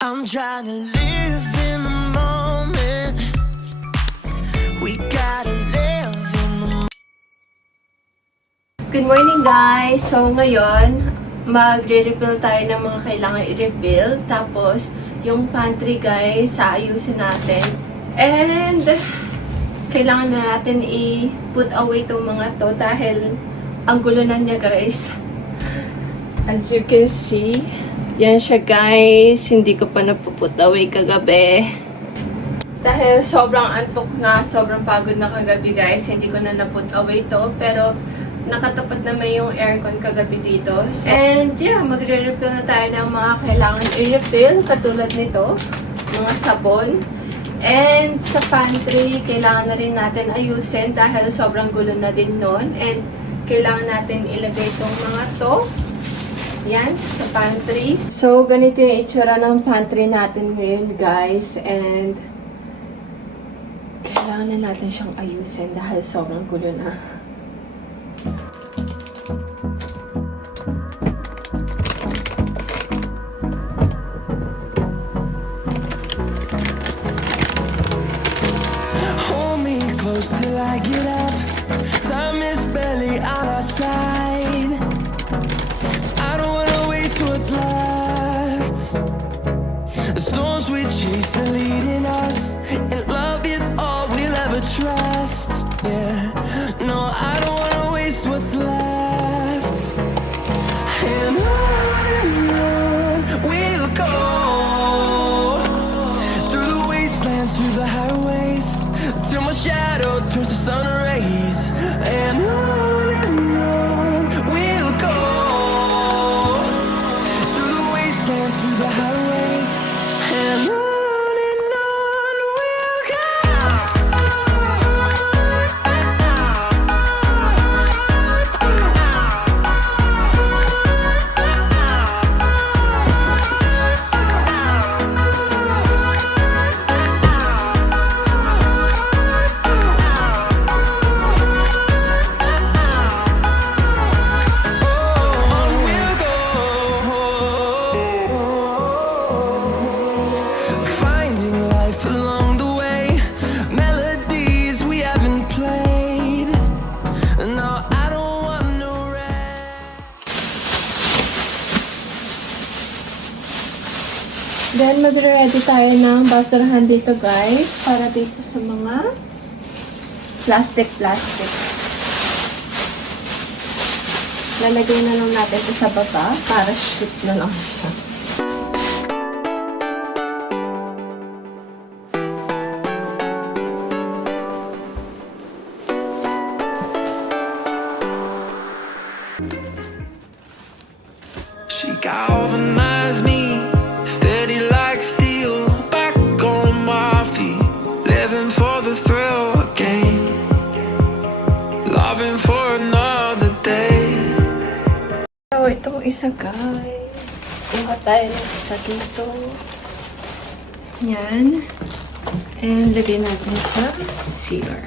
I'm trying to live in the moment. We gotta live in the Good morning guys! So ngayon, magre-refill tayo ng mga kailangan i-refill. Tapos, yung pantry guys, aayusin natin. And, kailangan na natin i-put away itong mga to dahil ang gulo na niya guys. As you can see, yan siya guys. Hindi ko pa napuput away kagabi. Dahil sobrang antok na, sobrang pagod na kagabi guys. Hindi ko na naput away to. Pero nakatapat naman yung aircon kagabi dito. And yeah, magre-refill na tayo ng mga kailangan i-refill. Katulad nito, mga sabon. And sa pantry, kailangan na rin natin ayusin dahil sobrang gulo na din nun. And kailangan natin ilagay itong mga to. Yan, sa pantry. So, ganito yung itsura ng pantry natin ngayon, guys. And, kailangan na natin siyang ayusin dahil sobrang gulo na. hold me close till I get up. Time is barely on our side. I don't wanna waste what's left. The storms we chase are leading us, and love is all we'll ever trust. Yeah, no, I don't wanna waste what's left. And on we'll go, through the wastelands, through the highways, till my shadow turns to sun rays. And on we'll go, through the wastelands, through the highways, and on we'll go. On we'll go, finding life along the way, melodies we haven't played. No, I don't want no rest. Then, magre-ready tayo ng basurahan dito, guys. Para dito sa mga plastic. Lalagay na lang natin ito sa baba para shoot na lang siya. She galvanized me, steady like steel, back on my feet, living for the thrill again, loving for another day. So, itong isa guys. Kuha tayo ng isa dito. Yan. And lagay natin sa CR.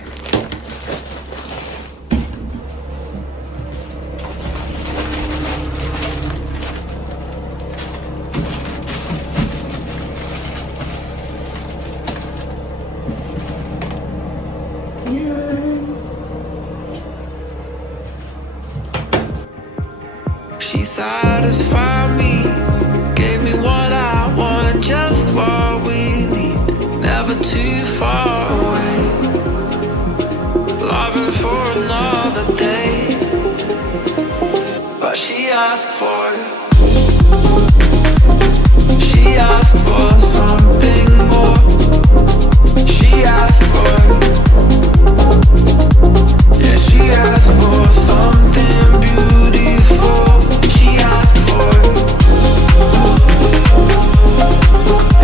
Yan. She satisfied me, gave me what I want, just what we need, never too far away, loving for another day. But she asked for something more. She asked for, yeah, she asked for something beautiful. She asked for,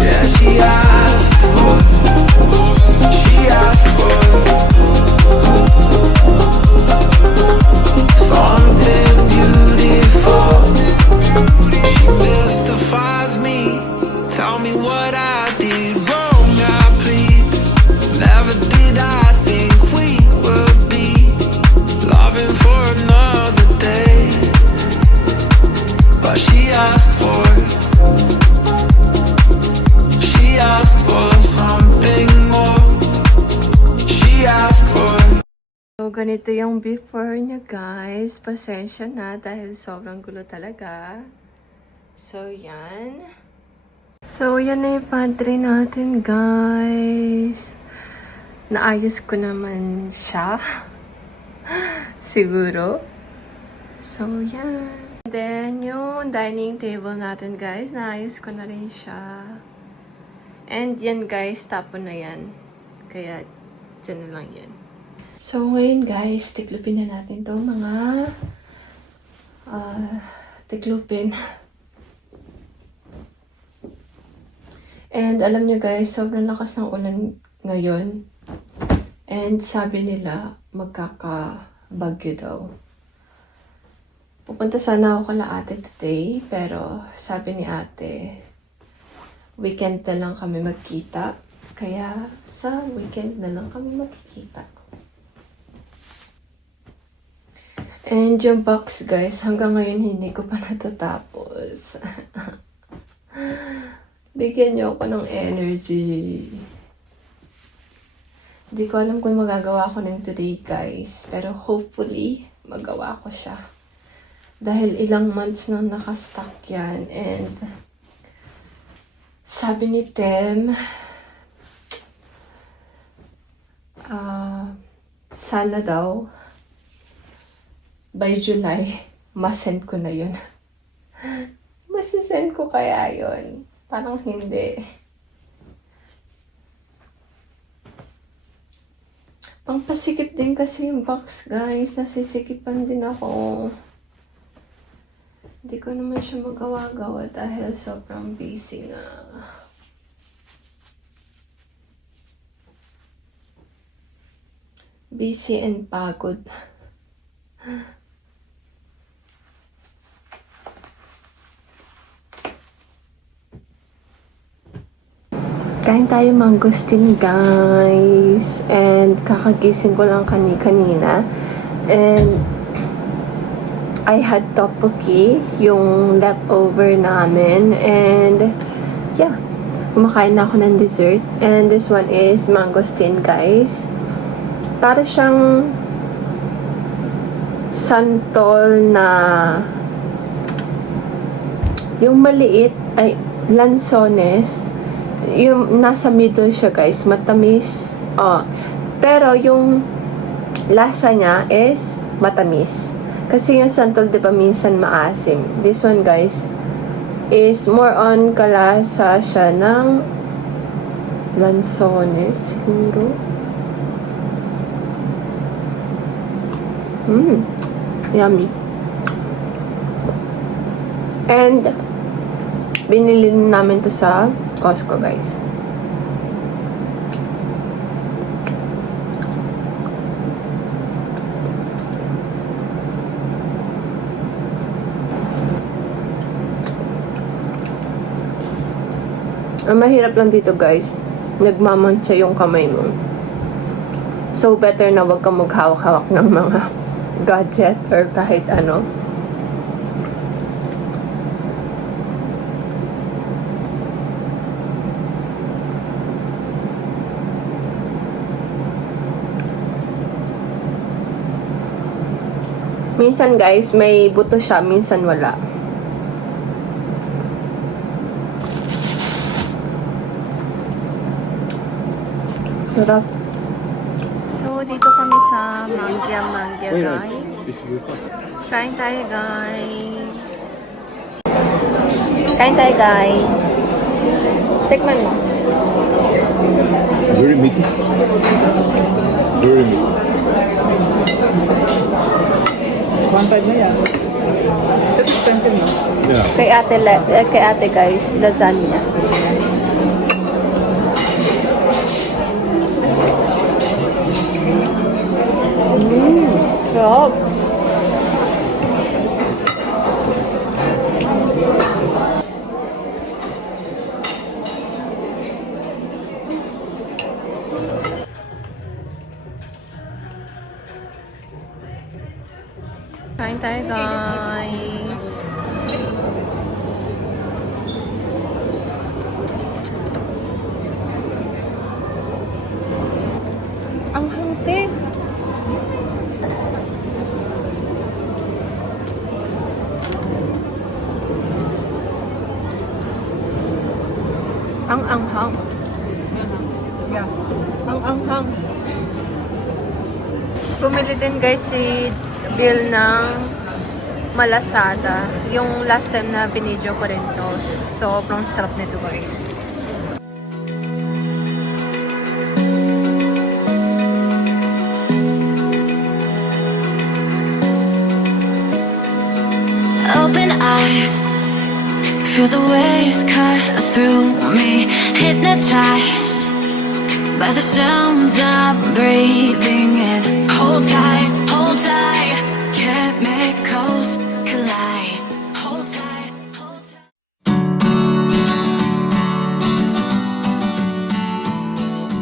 yeah, she asked for something beautiful. She mystifies me, tell me what I did wrong, I plead. Never did I think we would be loving for another day. But she asked for So, ganito yung before niya, guys. Pasensya na dahil sobrang gulo talaga. So, yan. So, yan na yung pantry natin, guys. Naayos ko naman siya. Siguro. So, yan. Then, yung dining table natin, guys, naayos ko na rin siya. And yan, guys, tapon na yan. Kaya, dyan na lang yan. So, ngayon, guys, tiklupin na natin to mga tiklupin. And alam niyo, guys, sobrang lakas ng ulan ngayon. And sabi nila, magkakabagyo daw. Pupunta sana ako kala ate today, pero sabi ni ate, weekend na lang kami magkita. Kaya sa weekend na lang kami magkikita. And yung box, guys, hanggang ngayon hindi ko pa natatapos. Bigyan niyo ako ng energy. Hindi ko alam kung magagawa ko ng today, guys. Pero hopefully, magawa ko siya. Dahil ilang months nang nakastock yan. And sabi ni Tem, sana daw, by July, masend ko na yun. Masisend ko kaya yun? Parang hindi. Pampasikip din kasi yung box, guys. Nasisikipan din ako. Hindi ko naman siya magawa-gawa dahil sobrang busy nga. Busy and pagod. Kain tayo mangosteen, guys. And kakagising ko lang kanina. And I had tteokbokki, yung leftover namin. And yeah, kumakain na ako ng dessert. And this one is mangosteen, guys. Para siyang santol na yung maliit ay lansones. Yung nasa middle siya, guys, matamis. Pero yung lasa niya is matamis. Kasi yung santol, 'di ba, minsan maasim. This one, guys, is more on kalasa siya ng lansones, siguro. Yummy. And binili namin to sa Costco, guys. Ang mahirap lang dito, guys, nagmamantsa yung kamay mo. So, better na wag kang maghawak-hawak ng mga gadget or kahit ano. Minsan, guys, may buto siya, minsan wala. Sarap. So, dito kami sa Mangya, guys. Kain tayo, guys. Kain tayo, guys. Tikman mo. Very meaty. Very meaty. 1.5 na yan. It's expensive, no? Yeah. Kay ate, guys, lasagna. Sarap. Kain tayo, guys. Ang hangti. Ang anghang. Yeah. Ang anghang. Bumili din guys si Bill ng malasada. Yung last time na binidyo ko rin to. Sobrang sarap nito guys. Open eye, feel the waves cut through me, hypnotized by the sounds I'm breathing in.